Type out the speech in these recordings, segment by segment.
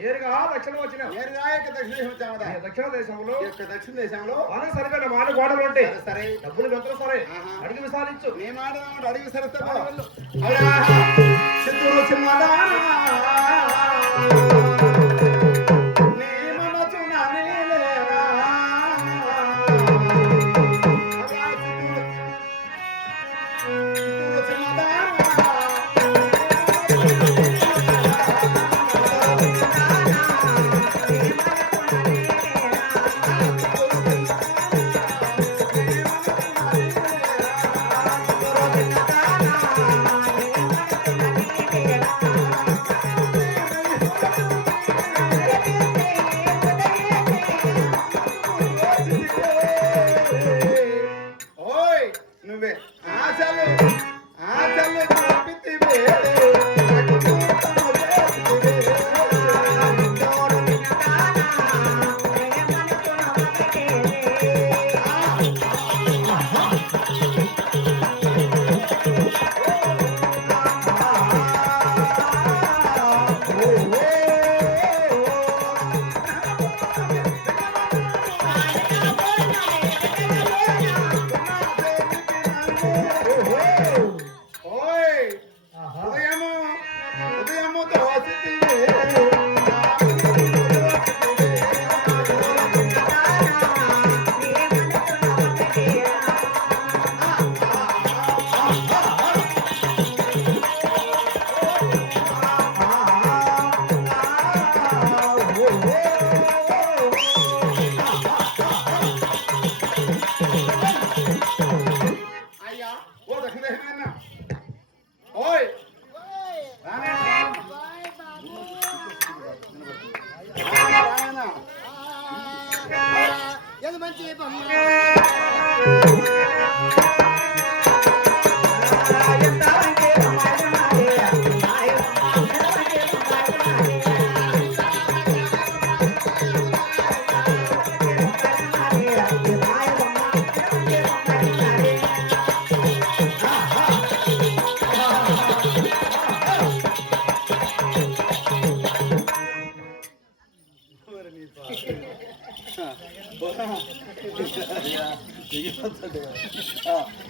నేరుగా దక్షిణ వచ్చిన నేరుగా దక్షిణ దేశం వచ్చామదా? దక్షిణ దేశంలో మనకు సరిపోయిన మాట గోడలు ఉంటాయి. సరే డబ్బులు వెళ్తారు. సరే అడిగి విసారించు. నీ మాట అడిగి విసరిస్తా.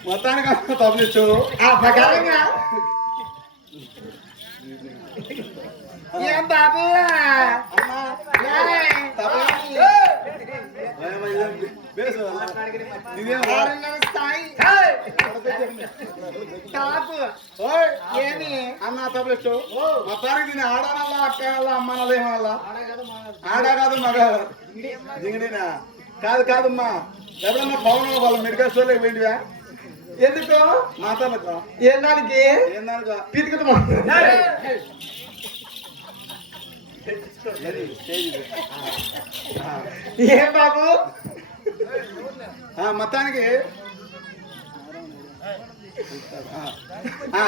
మొత్తానికి తప్పచ్చు ఏం బాబు ఏమి అన్న తప్పచ్చు మొత్తానికి దీన్ని ఆడానల్లా అక్కనల్లా అమ్మనల్లా ఏమల్లా ఆడ కాదు మగ దిగినా కాదు కాదమ్మా ఎవరన్నా పవన్ వాళ్ళ మెడికల్ స్టోర్లో పోయింటివా ఎందుకు మాట్లాడక ఏనానికి పితుకుతా ఏం బాబు మొత్తానికి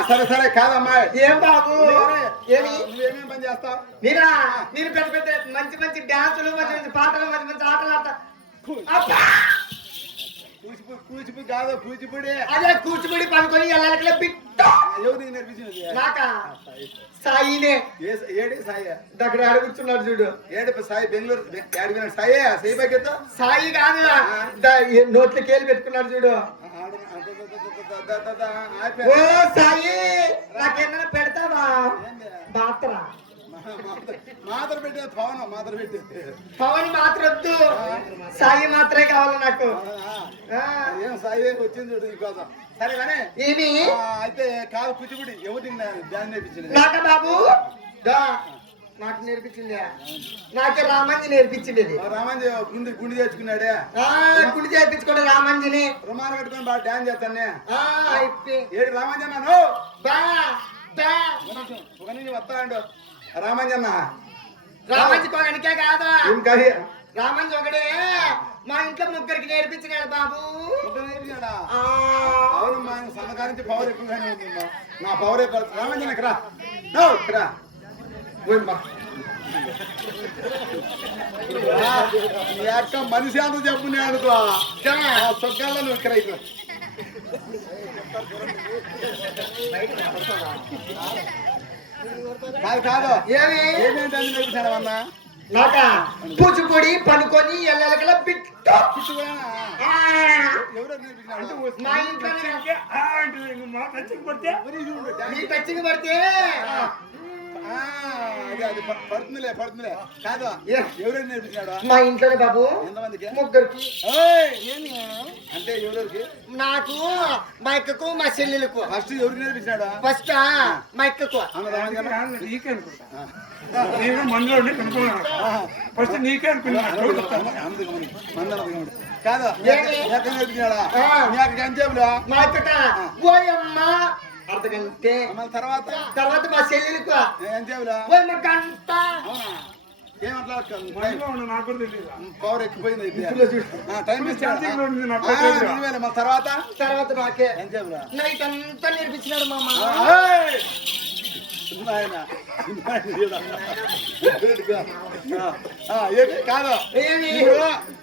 సరే సరే కాదమ్మా ఏం బాబు నువ్వేమేం పని చేస్తావు? నేను పెద్ద పెద్ద మంచి మంచి డాన్సులు మంచి మంచి పాటలు మంచి మంచి ఆటలు ఆడతా. కూచిపూడి కాదు కూచిపూడి అదే కూచిపూడి పనుకొని వెళ్ళాలి బిట్ట ఎవరికి నేర్పించినది? నాకా సాయినే. ఏడి సాయి దగ్గర ఆడ కూర్చున్నాడు చూడు. ఏడు సాయి బెంగళూరు ఏడిపోయినాడు సాయి సాయి బాధ్యత సాయి కాదు నోట్లకి వేలు పెట్టుకున్నాడు చూడు. ఓ సాయి నాకేమన్నా పెడతావా? బాత్రా మాత్ర పెట్టే పవన్ మాత్ర పెట్టే పవన్ మాత్ర వద్దు, సాయి మాత్రమే కావాలి నాకు. ఏం సాయి వచ్చింది చూడు నీకోసం. సరే కానీ ఏమి అయితే కాదు కూచిపూడి ఎవరికి ధ్యానం నేర్పించింది? నాక బాబు నాకు నేర్పించింది. నాకే రామంజి నేర్పించింది. రామంజి గుండి తెచ్చుకున్నాడే. గుండి చేయించుకోండి రామంజిని. రుమాలు కట్టుకొని బాగా డ్యాన్స్ చేస్తానే. ఏడు రామంజి అన్నాను ఒక నుంచి వస్తాడు. రామంజి అన్న రామంజి కొగనికే కాదు, ఇంకా రామంజి ఒకడే మా ఇంట్లో ముగ్గురికి నేర్పించినాడు బాబు. నేర్పించాడా? అవును మా సన్నగా నుంచి పవర్ ఎక్కువగానే ఉంది. నా పవర్ ఎక్కువ. రామంజి రా మనిషి అంత చెప్పు నేను అనుకో సొక్కాల్లో నువ్వు ఇక్కడ అయిపో. కాదు కాదు ఏమి ఏమేమి డాన్స్ నేర్పించాడు అన్న నాక కూచిపూడి పనుకొని ఎల్లెలకల బిట్టు ఎవరు నేర్పించాడు మా ఇంట్లోనే నీ టచ్చింగ్ పడితే అదే అది పడుతుందిలే కాదు ఎవరైనా నేర్పించాడు మా ఇంట్లోనే బాబు ఎంతమందికి ముగ్గురికి అంటే ఎవరికి నాకు మా అక్కకు మా చెల్లెలకు ఫస్ట్ ఎవరు నేర్పించాడు ఫస్ట్ మా అక్కకు ఫస్ట్ నీకే అనుకున్నాను కాదు నేర్పించాడా మీ అక్క గంజేబులో మా అక్కట ఓయమ్మ అర్ధ గంటే మళ్ళీ తర్వాత తర్వాత మా చెల్లెలకు గంజేబులో ఓయమ్మ గంట అవునా ఏమట్లా నాకు కూడా తెలియదు పవర్ ఎక్కువైంది టైం నాకు మళ్ళీ తర్వాత తర్వాత నాకే గంజేబులో నైట్ అంతా నేర్పించినాడు మా అమ్మ కాదు ఏమి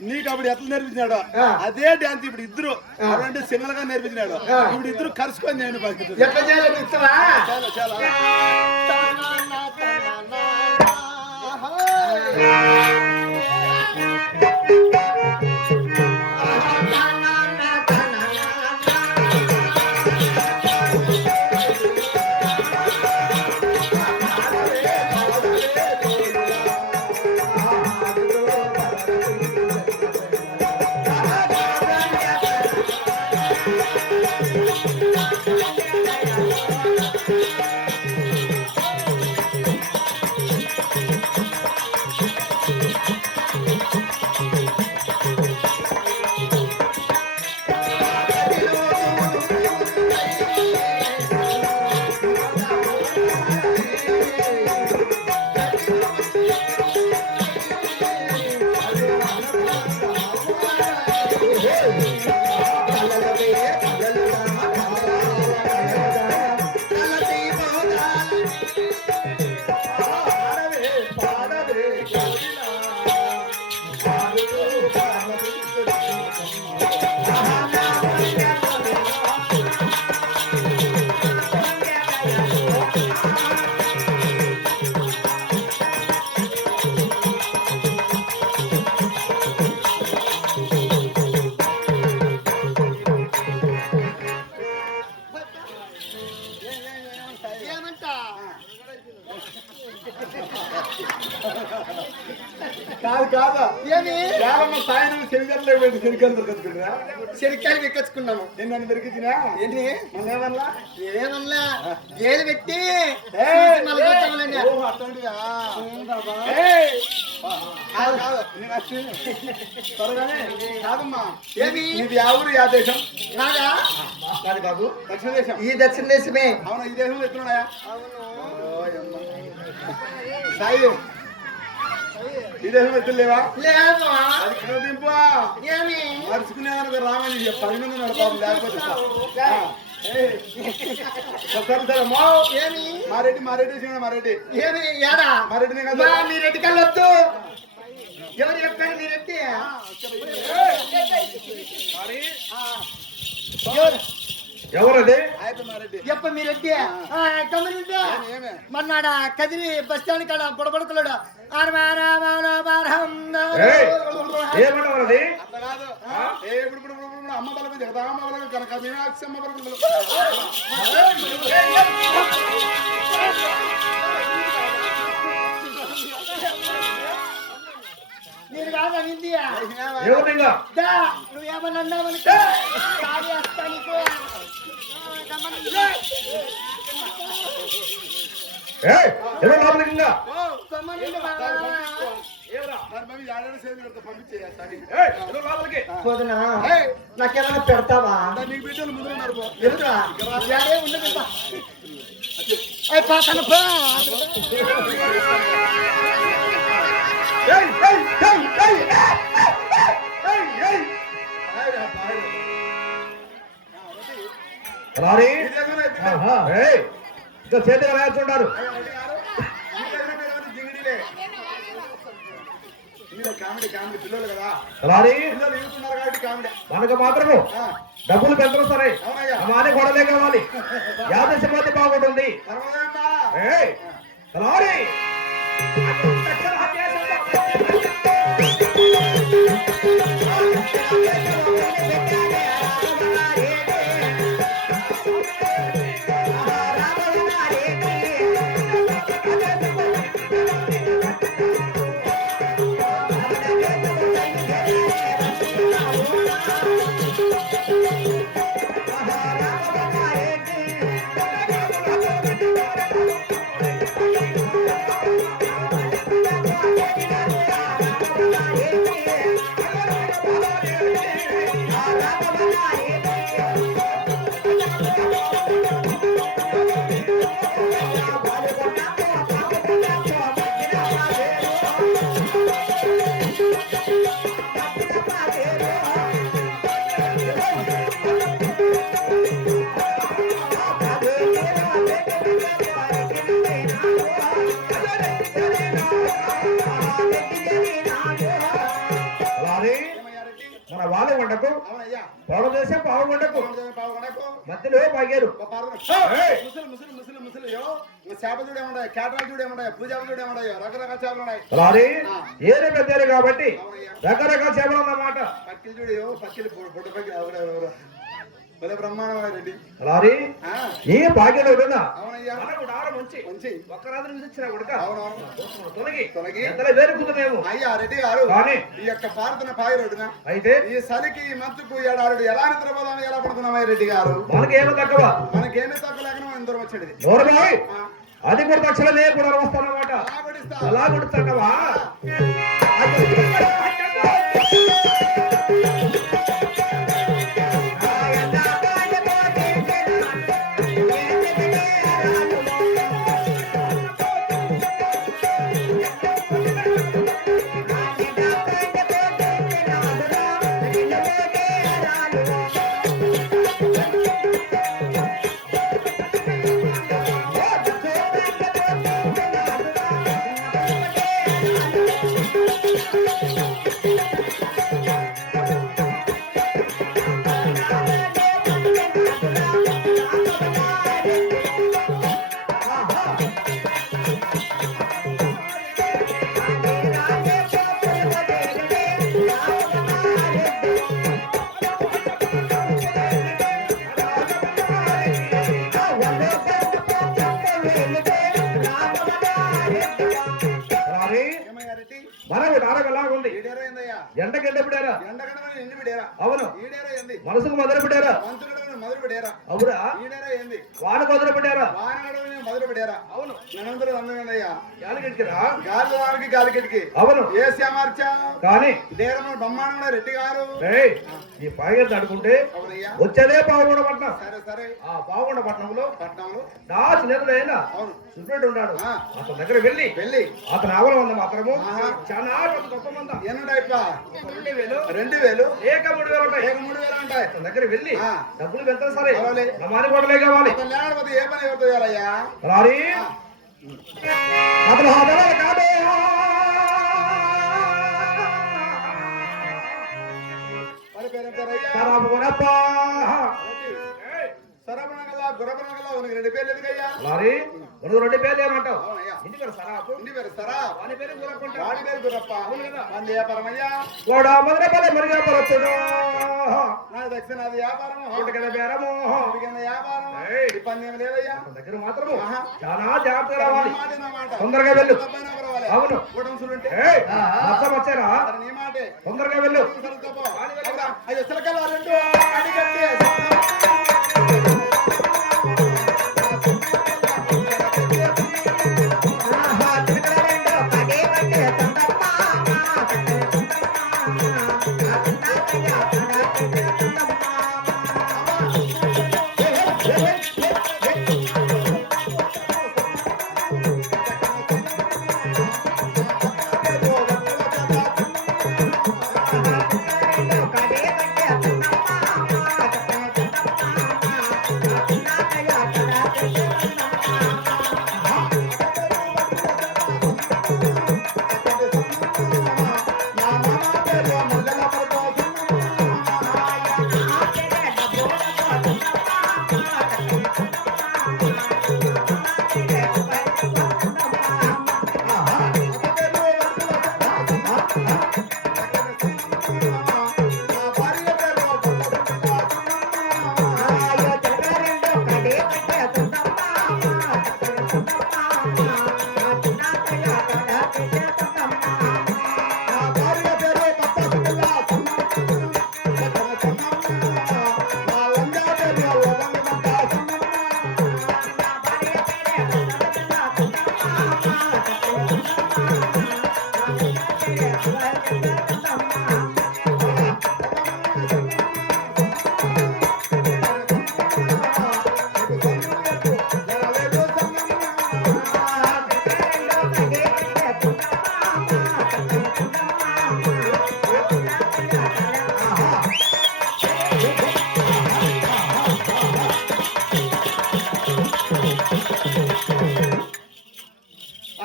నీకు అప్పుడు ఎట్లా నేర్పించినాడు అదే డాన్స్ ఇప్పుడు ఇద్దరు అంటే సింగల్ గా నేర్పించినాడు ఇప్పుడు ఇద్దరు కలుసుకొని నేను ఎట్లా చేయాలని ఇస్తావా చాలా చాలా కాదు కాదు ఏమి చాలా సాయంత్రం శనిగల్లో శనిగలు దొరకచ్చుకుంటా శనిక్కాయలు ఎక్కొచ్చుకున్నాము నిన్ను దొరికించినా ఏంటి మన ఏమన్నా ఏమన్నా గేలు పెట్టి మళ్ళీ చూస్తాములేండి. అట్లాంటిదా కాదు కాదు నేను వచ్చి త్వరగానే కాదమ్మా ఏమి ఇది ఆ ఊరు ఆ దేశం నాగా నాది బాబు దక్షిణ దేశం ఈ దక్షిణ దేశమే అవునా ఈ దేశంలో ఎట్లున్నాయా సాయి ఈ దేశం ఎత్తులేవా లేదు అది దింపు ఏమి మరుచుకునేదానికి రామని 10 మంది ఉన్నారు పాపం లేకపోతే ఏమి మారెడ్డి ఏమి ఏడా మారెడ్డి మీ రెడ్డి కళ్ళు వద్దు ఎవరు చెప్పారు మీ రెడ్డి ఎవరది మారెడ్డి చెప్ప మీ రెడ్డి మన్నాడ కదిరి బస్ స్టాండ్ కాడ పొడపడుకున్నాడు ఏమన్నది అట్లా కాదు ఇప్పుడు అమ్మ బలపు జగదామ్మ బలకు కనుక మీనాక్షి అమ్మ బలకు నేను కాదు అనింది ఎవరిగా నువ్వేమన్నా అన్నావనుకో నీకు ఎవరు లోపలికింగా లోపలికి పోదునా నాకేమన్నా పెడతావా నీకు బిడ్డలు ముందు ఉన్నారు ఎదురా ఉండదు పాకను పో చేతిగా రాయచుంటారు పిల్లలు కదా మనకు మాత్రము డబ్బులు పెద్దలు సరే మానే గొడవలే కావాలి యాదశ మంది బాగుంటుంది ఏయ్ తలారి దక్షిణ మన వాళ్ళ వండకు అవునయ్యా పొలం చేసే పావు వండకు పావుగొండకు మధ్యలో బాగారు ముసలు చేప చూడేముంటాయి కేటరాలు చూడేముంటాయి పూజలు చూడేముంటాయి రకరకాల చేపలు ఉన్నాయి రాని ఏరే పెద్దారు కాబట్టి రకరకాల చేపలు అన్నమాట పక్కిలు చూడు పక్కిలు బుడ్డ పక్కిలు భలే బ్రహ్మాండమైన రెడ్డి రాని ఏ భాగ్యంలో అవునయ్యా మంచి ఒక్క రాత్రి నుంచి వచ్చిన ఉడక అవునవును తొలగి తొలగి ఎంతలో వేరుకుంటున్నాము అయ్యా రెడ్డి గారు కానీ ఈ యొక్క పారుతున్న పాయి రోడ్డున అయితే ఈ చలికి ఈ మంచుకు ఏడాడు ఎలా నిద్రపోదామని ఎలా పడుతున్నామా రెడ్డి గారు మనకి ఏమో తక్కువ మనకేమీ తక్కువ లేక మనం దూరం వచ్చేది నోరబాయ్ అది కూడా తక్షణ నేను కూడా వస్తానమాట అలా కొడిస్తా అలా కొడుతావా ఏమయ్యా రెడ్డి మనకు నారగ ఎలాగ ఉంది ఈడేరా ఏందయ్యా ఎండకి ఎండ బిడారా ఎండగడమని ఎండి బిడేరా అవును ఈడేరా ఏంది మనసుకు మొదలు బిడారా మంచుగడమని మొదలు బిడేరా అవురా ఈడేరా ఏంది వానకు మొదలు బిడారా వానగడమని మొదలు బిడేరా అవును నన్నందరూ అందమైందయ్యా ఎలాగెడికిరా గాలి వానికి గాలి కిటికి అవును ఏసీ అమర్చా కానీ డేరమ్మ బ్రహ్మాండ రెడ్డి గారు ఏయ్ ఈ పాయలు ఆడుకుంటే అవునయ్యా వచ్చేదే పావుగొండ పట్నం సరే సరే ఆ పావుగొండ పట్నంలో పట్నంలో నా చిన్నదైనా అవును సుబ్రెడ్డి ఉన్నాడు ఆ. అతని దగ్గర వెళ్ళి వెళ్ళి అతని ఆవల మంద మాత్రము ఆహా. చాలా పెద్ద గొప్ప మంద ఎన్నుంటాయిప్ప 2000 2000 ఏక 3000 ఉంటాయి ఏక 3000 ఉంటాయి అతని దగ్గర వెళ్ళి ఆ. డబ్బులు వెళ్తారు సరే కావాలి. నమాని గొడవలే కావాలి అతను లేకపోతే ఏ పని ఎవరితో చేయాలయ్యా రారి అతను హాజరు కాదు మరి పేరు పేరయ్యా సరాపు కొనప్ప సరపణగల్లా గురపణగల్లా ఉనికి 2 పేర్లు ఎందుకయ్యా రారి నువ్వు 2 పేర్లు ఏమంటావు అవునయ్యా ఇంటి పేరు సరాపు ఇంటి పేరు సరా వాని పేరు గురకుంటా వాడి పేరు గురప్ప అవును కదా. మంది వ్యాపారమయ్యా కూడా మొదల పల్లె మరిగా పరచుడు నా దక్షిణ అది వ్యాపారం పుట్టకల బేరము కింద వ్యాపారం ఏయ్. ఇబ్బంది ఏం లేదయ్యా అతని దగ్గర మాత్రము ఆహా. చాలా జాగ్రత్తగా రావాలి మాట నా మాట తొందరగా వెళ్ళు డబ్బైనా పర్వాలే. అవును. గుడంసులుంటే ఏయ్ మొత్తం వచ్చారా అతను నీ మాటే తొందరగా వెళ్ళు సరుకుతాపో. అవునా? అయ్యో చిలకల రెండు అడిగట్టి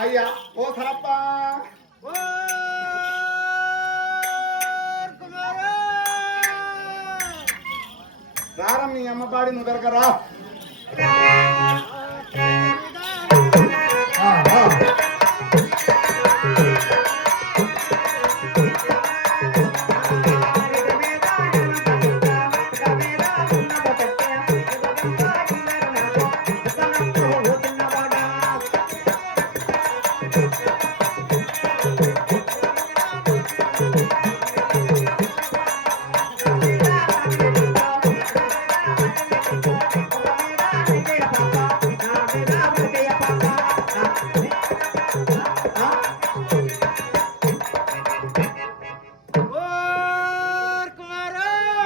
అయ్యా ఓ సరప్ప రారం నీ అమ్మ పాడి నువ్వు దొరకరా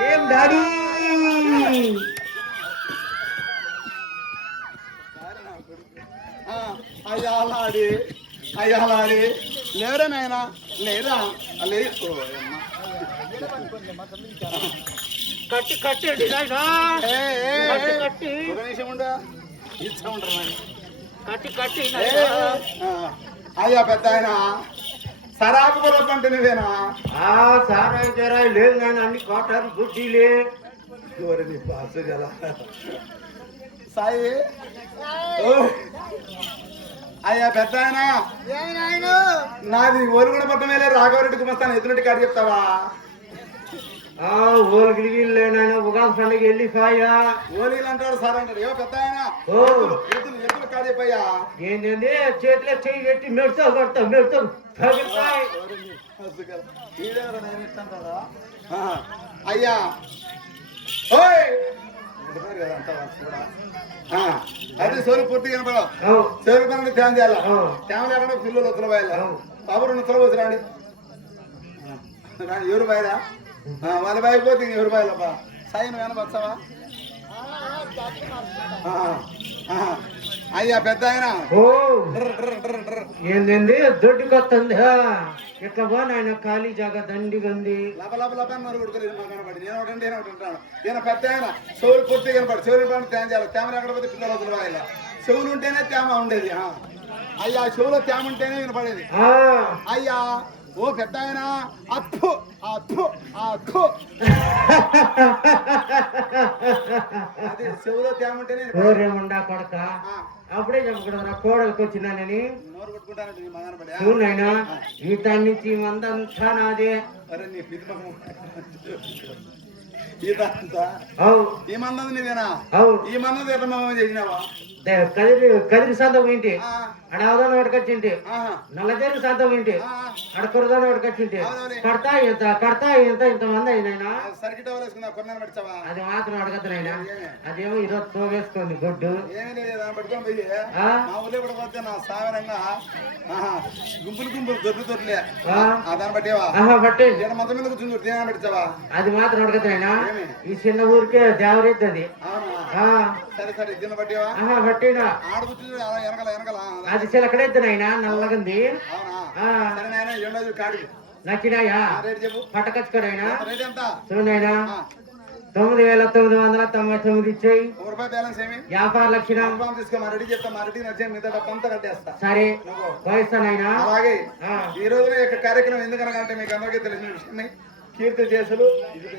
ఏం డాడీ అయ్యాలాడి అయ్యాలాడి లేరా నాయనా లేరా లేదు కట్టి కట్టండి కట్టి ఒక నిమిషం ఉండా ఇచ్చా ఉంటారు కట్టి కట్టి అయ్యా పెద్ద ఆయన సరాకు పొరపంటే నువ్వేనా సారాయి జరాయి లేదు నాయన అన్ని కాటన్ గుడ్డీలే నీ పాసు గల సాయి ఓ అయ్యా పెద్ద ఆయన నాది ఓరుగుడ పట్టమేలే రాఘవరెడ్డి కుమస్తాను ఎదురుంటి కాడ చెప్తావా ఓలిగిరి నాయన ఉగాది పండుగ వెళ్ళిపోయా ఓలీలు అంటాడు సార్ అంటాడు ఏమో పెద్ద ఆయన ఓ ఎదురు కాడ చెప్పయ్యా ఏంటండి చేతిలో చెయ్యి పెట్టి మెడుతో కొడతా మెడుతో తగులుతాయి అయ్యా ఓయ్ అయితే సోలు పూర్తి కనపడవు సోలు పనులు ధ్యానం చేయాలి ధ్యానం లేకుండా పిల్లలు ఉత్తర పోయాలి బాబు ఉత్తర పోసి రాండి ఎవరు బాయరా వాళ్ళ బాయి పోతే ఎవరు బాయలబ్బా సాయి నువ్వేనా వచ్చావా అయ్యా పెద్ద ఆయన ఏంది దొడ్డుకొస్తుంది ఎట్లా బా నాయన ఖాళీ జాగా దండిగా ఉంది లబ లబ లబ మరి కొడుకోలేదు మా కనపడి నేను ఒకటి నేను ఒకటి ఉంటాను ఈయన పెద్ద ఆయన చెవులు పూర్తి కనపడి చెవులు పని తేమ చేయాలి తేమ లేకపోతే పిల్లలు వదిలి వాయిలా చెవులు ఉంటేనే తేమ ఉండేది అయ్యా చెవులో తేమ ఉంటేనే వినపడేది అయ్యా ఓ పెద్ద ఆయన అప్పు అప్పు అప్పు అదే చెవులో తేమ ఉంటేనే కోరేముండా కొడక అప్పుడే చెప్పకూడదు కోడలికి వచ్చినానని నోరు కొట్టుకుంటానండి నీ మగన పడి చూడైనా ఈ దాని నుంచి మందంతా నాదే అరే నీ పితిమకం ఇదంతా ఈ మందది నీదేనా ఈ మందది ఎట్లా మగం చేసినావా కదిరి సంతం ఏంటి అడ అవదాన్ని ఒకటికొచ్చింటి నల్లదేరి సంతం ఏంటి అడ కురదాన్ని ఒకటికొచ్చింటి కడతా ఎంత ఇంతమంది అయినా సర్కిట్ వేసుకున్నా కొన్నాను పెడతావా అది మాత్రం అడగద్దునైనా అదేమో ఈరోజు తోవేసుకోండి గొడ్డు ఏమీ లేదు పెట్టుకొని పోయి మా ఊళ్ళో కూడా పోతే నా సాగరంగా గుంపులు గుంపులు దొడ్లే దాన్ని బట్టేవా బట్టి మొత్తం మీద కూర్చుని తినా పెడతావా అది మాత్రం అడగద్దునైనా ఈ చిన్న ఊరికే దేవరైతే అది సరే సరే దీన్ని బట్టేవా బట్టినా ఆడ కూర్చుని వెనకాల వెనకాల అది చిలకడైతేనైనా నల్లగంది అవునా సరే నాయన ఏడు కాడి నచ్చినాయా రేటు చెప్పు పట్టకచ్చుకోనైనా రేట్ ఎంత చూడైనా 9,999 ఇచ్చేయి రూపాయి బ్యాలెన్స్ ఏమి 56 లక్షలు తీసుకో మా రెడీ చెప్తా మా రెడీ నచ్చే మీద డబ్బంతా కట్టేస్తా సరే వయస్తానైనా అలాగే ఈ రోజున యొక్క కార్యక్రమం ఎందుకనగా మీకు అందరికీ తెలిసిన విషయాన్ని కీర్తి చేసులు ఇది